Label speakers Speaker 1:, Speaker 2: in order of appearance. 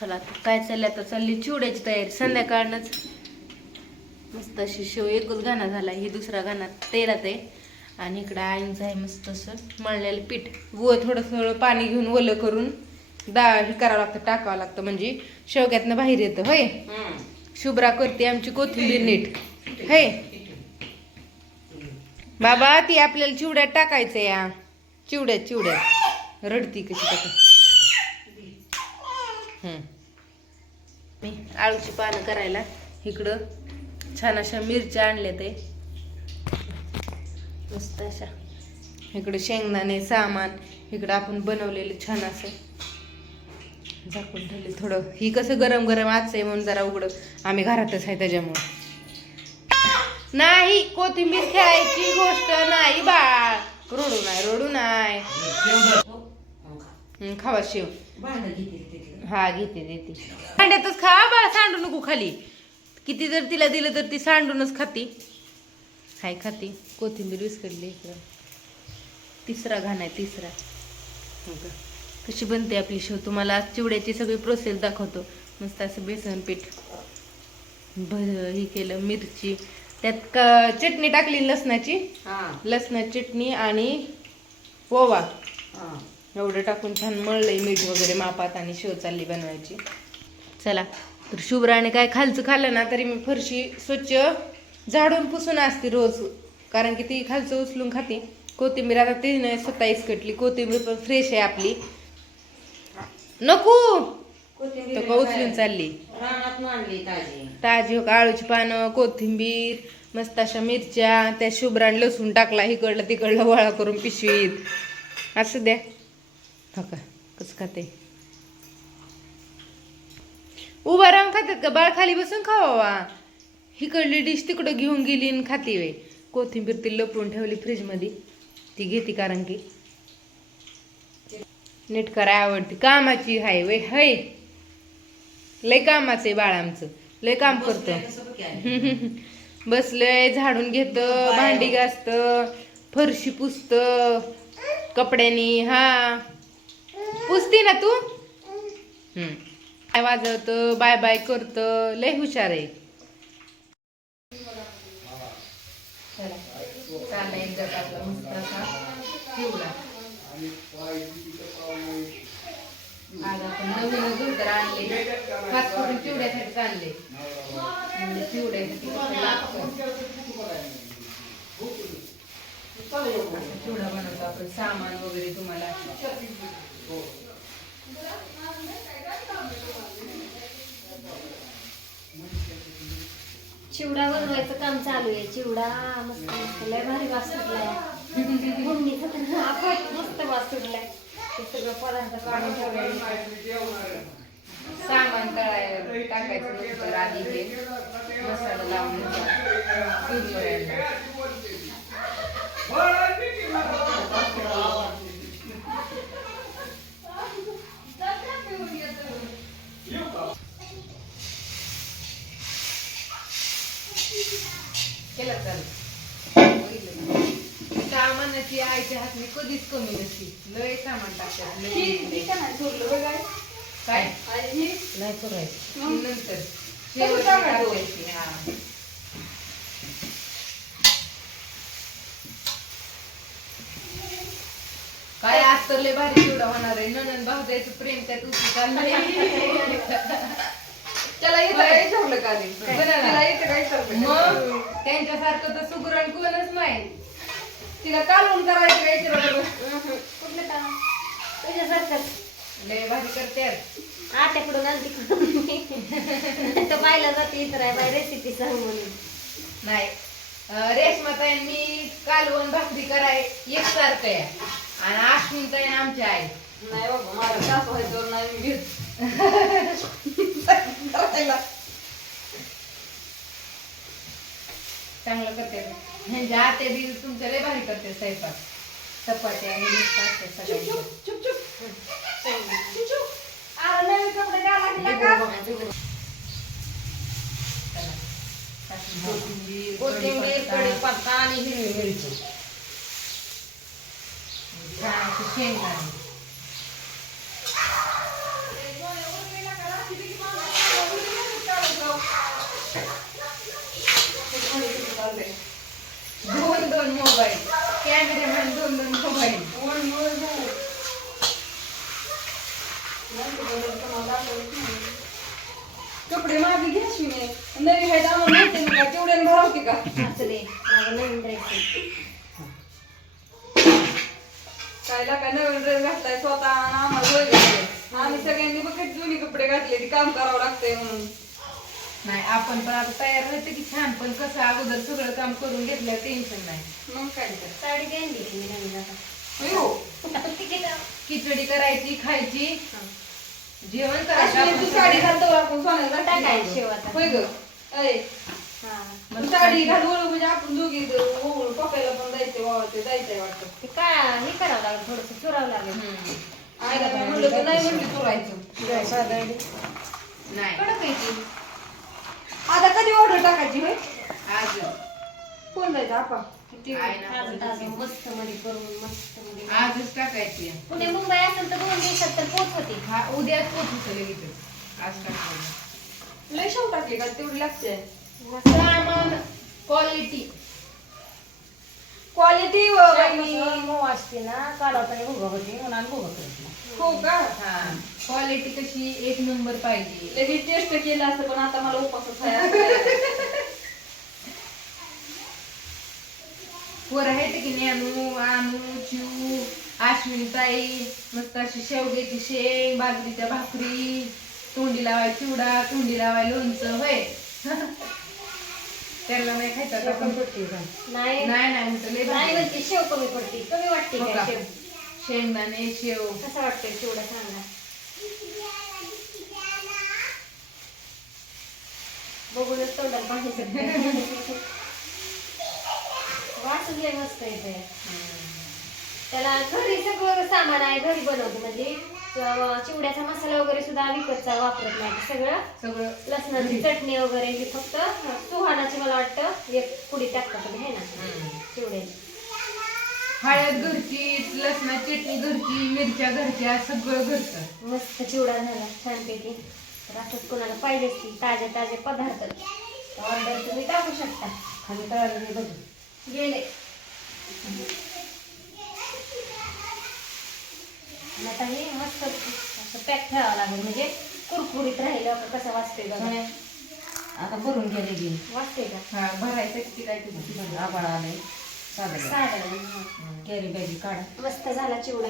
Speaker 1: चला काय चाललंय आता? चालली चिवड्याची तयारी. संध्याकाळनंच मस्त अशी शेव एकच घाणा झाला ही दुसरा गाणा तेलात आहे. आणि इकडं आईंचं आहे मस्त असं मळलेलं पीठ. व थोडं थोडं पाणी घेऊन ओलं करून डाळ हे करावं लागतं टाकावं लागतं. म्हणजे शेवग्यातनं बाहेर येतं होय? शुभ्रा करते आमची कोथिंबीर नीट. हय? बाबा ती आपल्याला चिवड्यात टाकायचं या. चिवड्यात चिवड्यात. रडती कशी टाकायची मी आळूची पानं करायला इकडं छान अशा मिरच्या आणल्या ते. मस्त अशा. इकडं शेंगदाणे सामान इकडं आपण बनवलेलं छान असं. झाकून ठेवले थोडं. ही कसं गरम गरम आजचं आहे म्हणून जरा उघडं. आम्ही घरातच आहे त्याच्यामुळं. नाही कोथिंबीर खेळायची गोष्ट नाही बाळ. रोडू नाही रोडू नाही. खावा शिव. हा घेते देते. भांड्यातच खा बाळ सांडू नको खाली. किती जर तिला दिलं तर ती सांडूनच खाती. हाय खाती. कोथिंबीर विस्कडली इकडं. तिसरा घाण आहे तिसरा. हो? कशी बनते आपली शेव? तुम्हाला आज चिवड्याची सगळी प्रोसेस दाखवतो. मस्त असं बेसन पीठ. हे केलं मिरची. त्यात क चटणी टाकली लसणाची. लसणाची चटणी आणि ओवा. एवढं टाकून छान मळलंय मीठ वगैरे मापात आणि शेव चालली बनवायची. चला तर शुभ्राने काय खालचं खाल्लं ना तरी मी फरशी स्वच्छ झाडून पुसून असते रोज. कारण की ती खालचं उचलून खाते. कोथिंबीर आता तिने स्वतः इसकटली कोथिंबीर पण फ्रेश आहे आपली. नको! तर का उचलून चालली?
Speaker 2: ताजी
Speaker 1: हो का? आळूची पानं कोथिंबीर मस्त अशा मिरच्या त्या शुभ्रान लसूण टाकला इकडलं तिकडलं वळा करून पिशवीत. असं द्या. हो का कसं खाते? उभा राहून खातात का? बाळ खाली बसून खावा हिकडली डिश तिकडं घेऊन गेली आणि खाती वे कोथिंबीर ती लपवून ठेवली फ्रीजमध्ये ती घेते कारण की. नीट कराय आवडते. कामाची हाय वे हाय. लय कामाचं आहे बाळ आमचं. लय काम करतं. बसलंय झाडून घेत भांडी घासत फरशी पुसत कपड्यानी हा. पुसती ना तू? हम्म. काय वाजवत? बाय बाय करत? लय हुशार आहे. आज आपण नवीन धोतर आणले. खास करून चिवड्यासाठी आणले म्हणजे चिवड्यासाठी चिवडा बनवतो आपण. सामान वगैरे तुम्हाला.
Speaker 3: चिवडा बनवायचं काम चालू आहे. चिवडा मस्त मस्त लय भारी वास सुटलाय. बुंदीचा तर आपण मस्त वास सुटलाय. ते सगळं पदार्थ काढून ठेवलं
Speaker 1: सामान तळाय टाकायचं नंतर आधी हे मसाला लावून दूध करायला. केलं चालेल सामानाची आईच्या हातने कधीच कमी नसती लय सामान टाकतात लय काय? नाही करायचं नंतर. टाकायची, हा. काय आज तर लय भारी चिवडा होणार आहे. ननन भाऊजाईचं प्रेम त्यात चाललंय.
Speaker 2: त्याला येतं काय ठेवलं का नाही?
Speaker 1: बरं. ना?
Speaker 2: तिला येतं काय
Speaker 1: मग? त्यांच्यासारखं तर सुगरण कोणच नाही.
Speaker 2: तिला कालवून करायचं काय
Speaker 3: कुठलं काम? तुझ्यासारखंच
Speaker 1: लय भारी करते.
Speaker 3: तो पाहिला जाते इतर आहे बाय रेसिपी सांग म्हणून.
Speaker 1: नाही. अं, रेशमाताई आणि मी कालवण भाकरी कराय एकसारखं आहे. आणि अश्विनताई आणि आमची आई.
Speaker 2: नाही बाबा माझ्या सासू आहे तर नाही मी घेत. करायला.
Speaker 1: चांगलं करते. म्हणजे आते बी तुमच्या लय भारी करते स्वयंपाक चपात्या आणि मीठ असते
Speaker 2: सगळं अरे नवीन कपडे घाला की नका.
Speaker 1: चला. कोथिंबीर,
Speaker 2: कोथिंबीर
Speaker 1: कढीपत्ता.
Speaker 2: कढीपत्ता आणि हिरवी मिरची
Speaker 1: छान अशी शेंगदाणे मोबाईल. कॅमेरामॅन दोन दोन मोबाईल.
Speaker 2: कपडे मागे घ्यायची मी नवी आहेत आम्हाला माहिती नाही का? तेवढ्याने का
Speaker 3: असं माझं नवीन
Speaker 2: काय लागा नवीन ड्रेस घातलाय? स्वतः आणि आम्हाला. आम्ही सगळ्यांनी बघत जुनी कपडे घातले ती काम करावं लागतंय म्हणून.
Speaker 1: नाही आपण पण आता तयार व्हायचं की छान पण कसं अगोदर सगळं काम करून घेतलं टेन्शन नाही.
Speaker 2: मग काय तर.
Speaker 3: साडी मी नवीन आता.
Speaker 2: हो.
Speaker 3: तिकीट
Speaker 1: खिचडी करायची खायची. जेवण करायचं आपण.
Speaker 2: साडी
Speaker 1: सगळं.
Speaker 2: घालतो आपण सोन्याला
Speaker 3: टाकायची शेव आता.
Speaker 2: होय ग? अय.
Speaker 3: हा.
Speaker 2: तू साडी घाल ओळख म्हणजे आपण दोघी ओळख पप्याला पण जायचंय वावा ते जायचंय वाटतं.
Speaker 3: ते काय हे करावं लागेल थोडस चुरावं लागेल.
Speaker 1: हम्म.
Speaker 2: आईला म्हणलं तर नाही म्हणली चोरायचं.
Speaker 1: नाही.
Speaker 2: कडक आहे ती. कधी ऑर्डर टाकायची होय?
Speaker 1: आज
Speaker 2: कोण जायचं आपा? किती?
Speaker 1: आहे ना.
Speaker 3: ताजं ताजं मस्त मध्ये करून मस्त मध्ये
Speaker 1: आजच टाकायची.
Speaker 3: पुणे मुंबई असेल तर दोन दिवसात तर पोच होती.
Speaker 1: हा उद्याच पोहोचू लगेच. आज टाकायचं
Speaker 2: लय शेव टाकली का? तेवढी लागते.
Speaker 1: सामान क्वालिटी
Speaker 2: क्वालिटी
Speaker 3: मऊ असते ना कालवताना भोगा होती म्हणून भोगा करत नाही.
Speaker 2: हो का?
Speaker 1: हा. क्वालिटी कशी एक नंबर पाहिजे.
Speaker 2: लगेच टेस्ट केलं असतं पण आता मला उपासच.
Speaker 1: पोरं आहेत की ज्ञानू आणू चिऊ अश्विनी ताई मस्त अशी शेवग्याची शेंग बाजरीच्या भाकरी तोंडी लावाय चिवडा तोंडी लावाय लोणचं होय. नाही खायचं का पण?
Speaker 3: नाही
Speaker 1: नाही नाही म्हणतं लय
Speaker 3: नाही
Speaker 1: भारी.
Speaker 3: म्हणते शेव कमी पडते कमी वाटते
Speaker 1: हो
Speaker 3: का
Speaker 1: का?
Speaker 3: शेव
Speaker 1: शेंगदाणे शेव
Speaker 3: कसं वाटतंय तेवढं सांगा बघूनच तोंडाला पाणी सुटतं. वासच लय मस्त येते त्याला घरी सगळं सामान आहे घरी बनवतो म्हणजे चिवड्याचा मसाला वगैरे सुद्धा विकतचा वापरत नाही. सगळं
Speaker 1: सगळं
Speaker 3: लसणाची चटणी वगैरे ही फक्त सुहानाची मला वाटतं एक पुडी टाकतात आहे ना चिवड्याची
Speaker 1: हळद घरची लसणाची चटणी घरची मिरच्या घरच्या सगळं घरचं.
Speaker 3: मस्त चिवडा झाला छानपैकी. तर असंच कोणाला पाहिजे की ताजे ताजे पदार्थ ऑर्डर तुम्ही टाकू शकता. खाली तळाले गेले. आणि आता हे मस्त असं पॅक ठेवावं लागेल. म्हणजे कुरकुरीत राहिलं का कसं वाचते बघा.
Speaker 4: आता भरून गेले गे
Speaker 3: वाचते का?
Speaker 1: हा भरायचं किती काय किती
Speaker 4: आबाळ आलंय. साधं
Speaker 3: हा.
Speaker 4: कॅरी बॅगी काढा.
Speaker 3: मस्त झाला चिवडा.